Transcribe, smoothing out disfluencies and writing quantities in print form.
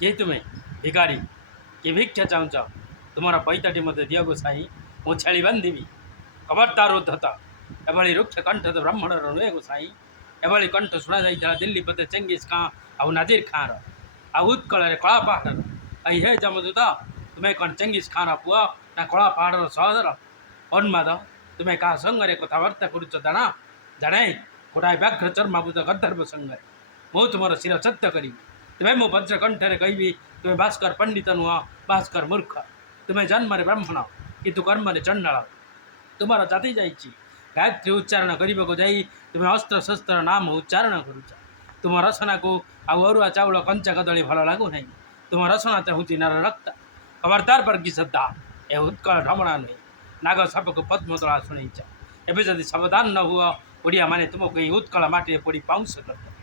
के तुम्हें भिखारी के भिक्षा चाहूँ तुम्हारा पैताटी मत दियो गोसाई मु छेली बांधिबी खबरदार उद्धत एभली रुक्ष कंठ तो ब्राह्मण नुहे गोसाई एभली कंठ शुणा जाइला दिल्ली पते चेंगिस खां आउ नाजिर खां आ उत्कल कला पहाड़ आई हे जमदूत तुम्हें कौन चेंगिस खां पुआ ना कला पहाड़ सहोदर उन्माद तुम्हें क्या संगे कथबार्ता करुच जाना जाने गोटाए व्याघ्र चर्माबुद गंधर्व संगे मु तुम शिर सत्य करी तुम्हें मु वज्रकंठे कहबी तुम्हें भास्कर पंडित नुह भास्कर मूर्ख तुम्हें जन्म ब्राह्मण किंतु कर्म चंडाल तुम्हारा जाति जाइए गायत्री उच्चारण करने को जाई तुम्हें अस्त्र शस्त्र नाम उच्चारण करुच तुम रचना को आउ अरुआ चाउल कंचा कदली भल लगुना तुम रचना तो हूँ नर रक्त खबरदार वर्गी श्रद्धा ए उत्कल ढमणा नुहे नाग साप को पद्मतला शुणीच एवं जदि सावधान न हुआ ओडिया माने तुमको यही उत्कल माटी पड़ी पाउंस कर